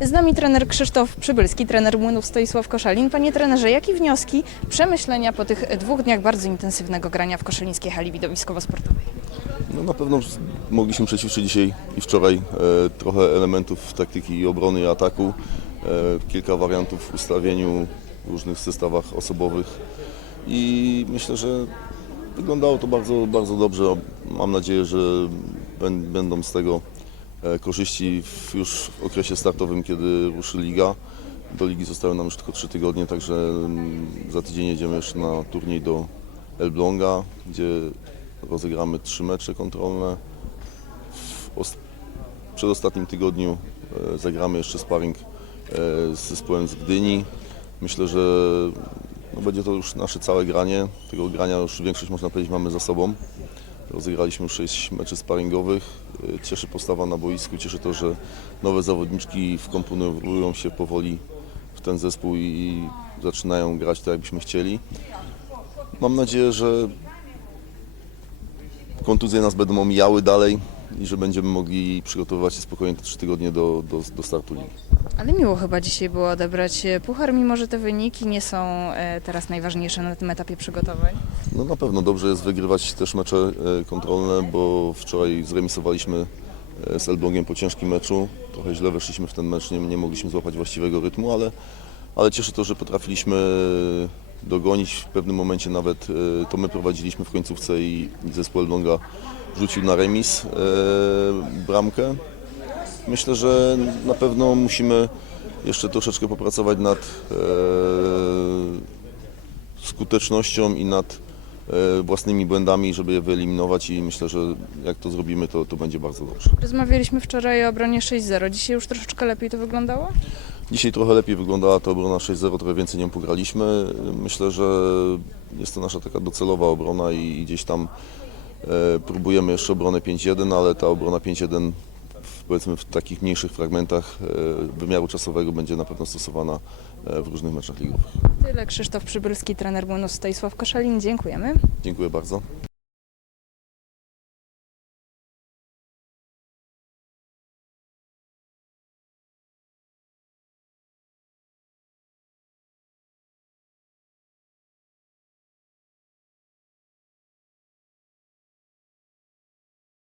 Z nami trener Krzysztof Przybylski, trener Młynów Stoisław Koszalin. Panie trenerze, jakie wnioski, przemyślenia po tych dwóch dniach bardzo intensywnego grania w koszalińskiej hali widowiskowo-sportowej? No na pewno mogliśmy przećwiczyć dzisiaj i wczoraj e, trochę elementów taktyki obrony i ataku, e, kilka wariantów w ustawieniu w różnych zestawach osobowych i myślę, że wyglądało to bardzo, bardzo dobrze. Mam nadzieję, że bę- będą z tego korzyści w, już w okresie startowym, kiedy ruszy liga. Do ligi zostały nam już tylko trzy tygodnie, także mm, za tydzień jedziemy jeszcze na turniej do Elbląga, gdzie rozegramy trzy mecze kontrolne. W os- przedostatnim tygodniu e, zagramy jeszcze sparring e, z zespołem z Gdyni. Myślę, że no, będzie to już nasze całe granie. Tego grania już większość można powiedzieć mamy za sobą. Rozegraliśmy już 6 meczy sparingowych. E, Cieszy postawa na boisku, cieszy to, że nowe zawodniczki wkomponują się powoli w ten zespół i zaczynają grać tak, jakbyśmy chcieli. Mam nadzieję, że kontuzje nas będą omijały dalej i że będziemy mogli przygotowywać się spokojnie te trzy tygodnie do, do, do startu ligi. Ale miło chyba dzisiaj było odebrać e, puchar, mimo że te wyniki nie są e, teraz najważniejsze na tym etapie przygotowań. No na pewno dobrze jest wygrywać też mecze e, kontrolne, bo wczoraj zremisowaliśmy z Elblągiem po ciężkim meczu. Trochę źle weszliśmy w ten mecz, nie, nie mogliśmy złapać właściwego rytmu, ale, ale cieszy to, że potrafiliśmy dogonić. W pewnym momencie nawet to my prowadziliśmy w końcówce i, i zespół Elbląga rzucił na remis bramkę. Myślę, że na pewno musimy jeszcze troszeczkę popracować nad e, skutecznością i nad e, własnymi błędami, żeby je wyeliminować i myślę, że jak to zrobimy, to, to będzie bardzo dobrze. Rozmawialiśmy wczoraj o obronie 6-0. Dzisiaj już troszeczkę lepiej to wyglądało? Dzisiaj trochę lepiej wyglądała ta obrona 6-0, trochę więcej nią pograliśmy. Myślę, że jest to nasza taka docelowa obrona i gdzieś tam e, próbujemy jeszcze obronę 5-1, ale ta obrona 5-1 w, powiedzmy w takich mniejszych fragmentach e, wymiaru czasowego będzie na pewno stosowana e, w różnych meczach ligowych. Tyle Krzysztof Przybylski, trener Młynów Stoisław Koszalin. Dziękujemy. Dziękuję bardzo.